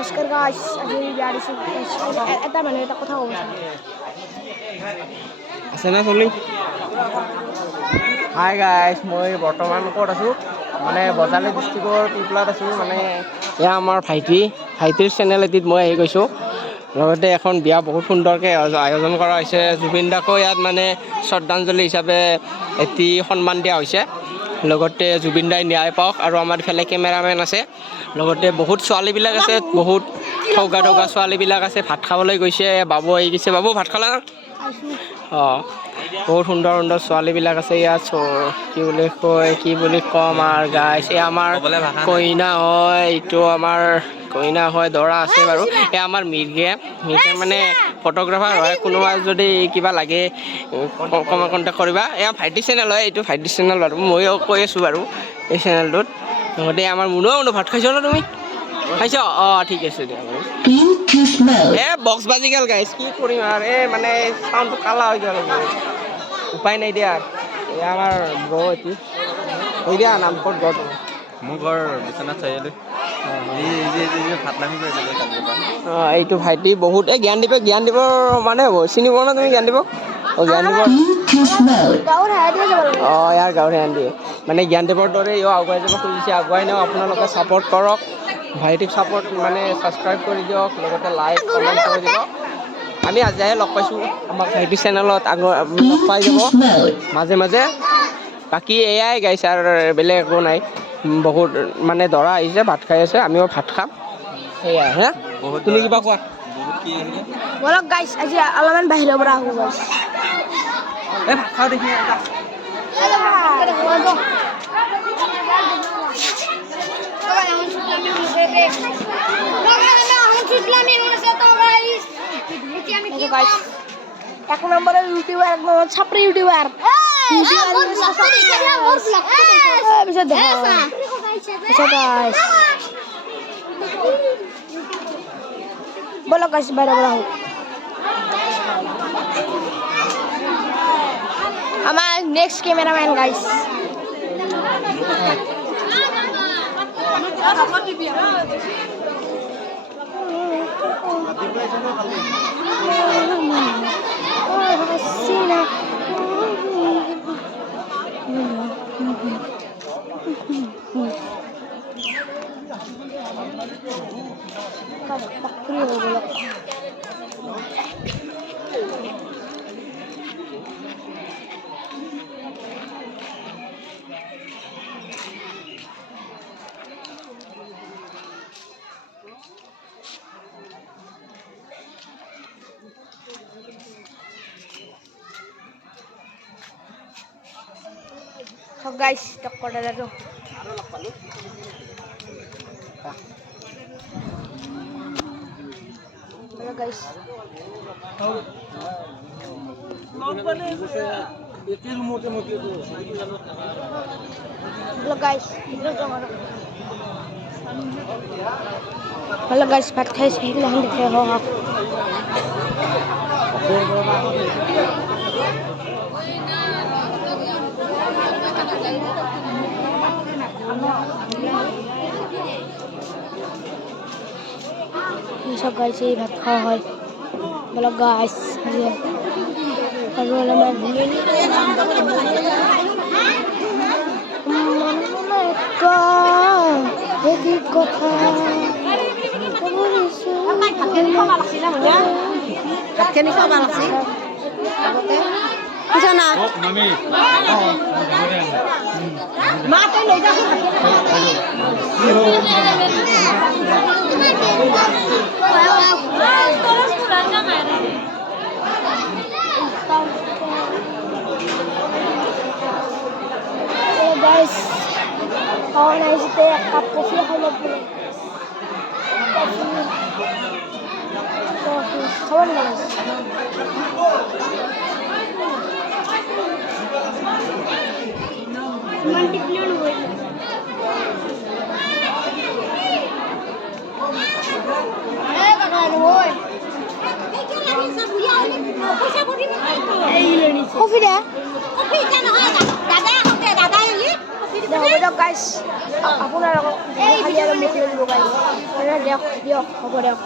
নমস্কাৰ গাইছ আজি বিয়া দিছোঁ এটা মানুহে এটা কথা ক'ব আছে না চলি হাই গাইছ মই বৰ্তমান ক'ত আছোঁ মানে বজালী ডিষ্ট্ৰিক্টৰ পিপলাত আছোঁ মানে এয়া আমাৰ ভাইটিৰ চেনেল এটিত মই আহি গৈছোঁ লগতে এখন বিয়া বহুত সুন্দৰকৈ আয়োজন কৰা হৈছে জুবিন দাকো ইয়াত মানে শ্ৰদ্ধাঞ্জলি হিচাপে এটি সন্মান দিয়া হৈছে লগতে জুবিন দাই ন্যায় পাওক আৰু আমাৰ ইফালে কেমেৰামেন আছে লগতে বহুত ছোৱালীবিলাক আছে বহুত ঠৌগা ছোৱালীবিলাক আছে ভাত খাবলৈ গৈছে বাবু আহি গৈছে বাবু ভাত খালা না অঁ বহুত সুন্দৰ সুন্দৰ ছোৱালীবিলাক আছে ইয়াত কি বুলি ক'ম আৰু গাইছ এই আমাৰ কইনা হয় এইটো আমাৰ কইনা হয় দৰা আছে বাৰু এই আমাৰ মিৰ্গে মানে ফটোগ্ৰাফাৰ হয় কোনোবা যদি কিবা লাগে কণ্টেক্ট কৰিবা এয়া ভাইটি চেনেল হয় এইটো ভাইটি চেনেল বাৰু ময়ো কৈ আছোঁ বাৰু এই চেনেলটোত লগতে আমাৰ মুনো ভাত খাইছ ন তুমি খাইছ অঁ ঠিক আছে দিয়া বাৰু বক্স বাজি গ'ল গাইছ কি কৰিম আৰু এই মানে চাউণ্ডটো কালা হৈ গ'ল উপায় নাই দিয়া এই আমাৰ ব্ৰ এটি হৈ দিয়া নামঘৰত ঘৰ মোৰ ঘৰ বিশ্বনাথ চাৰিআলি ভাত লামি গৈ আছে অঁ এইটো ভাইটি বহুত এই জ্ঞান দিবৰ মানে হ'ব চিনি পোৱা না তুমি জ্ঞান দিব অঁ জ্ঞান দিব গাঁৱৰ হাই দিয়ে যাব লাগিব অঁ ইয়াৰ গাঁৱৰ জ্ঞান দিয়ে মানে জ্ঞানদেৱৰ দৰে ইও আগুৱাই যাব খুজিছে আগুৱাই নিওঁ আপোনালোকে ছাপোৰ্ট কৰক ভাইটিক ছাপোৰ্ট মানে ছাবস্ক্ৰাইব কৰি দিয়ক লগতে লাইক কমেণ্ট কৰি দিব আমি আজিহে লগ পাইছোঁ আমাক ভাইটি চেনেলত লগ পাই যাব মাজে মাজে বাকী এয়াই গাইছে আৰু বেলেগ একো নাই বহুত মানে দৰা আহিছে ভাত খাই আছে আমিও ভাত খাম সেয়াই হা বহুত তুমি কিবা কোৱা বহুত কি বলক গাইছ আজি অলপমান বাহিৰৰ পৰা আহোঁ গাইছ এই ভাত খাওঁ দেখি এক নম্বরের ইউটিউবার এক নম্বর ছাপড়ি ইউটিউবার বলো গাইস বাইরে বলা হোক আমার next cameraman guys So guys, toko na to. Hello guys. Hello guys. Hello guys, ভাত খাইছে হিলান দেখে হোক সব গাইছে ভাত খাওয়া হয় বলো guys guys, kalau naik situ ya cup coffee kalau boleh. Coffee, kawan guys. Mantip nol boy. Kawan boy. Coffee dah? Coffee dah, no ada. Dada, ada. দে হ'ব দিয়ক গাইছ আপোনালোকক খালি আৰু মোক লৈ দিব গাইছ দিয়ক হ'ব দিয়ক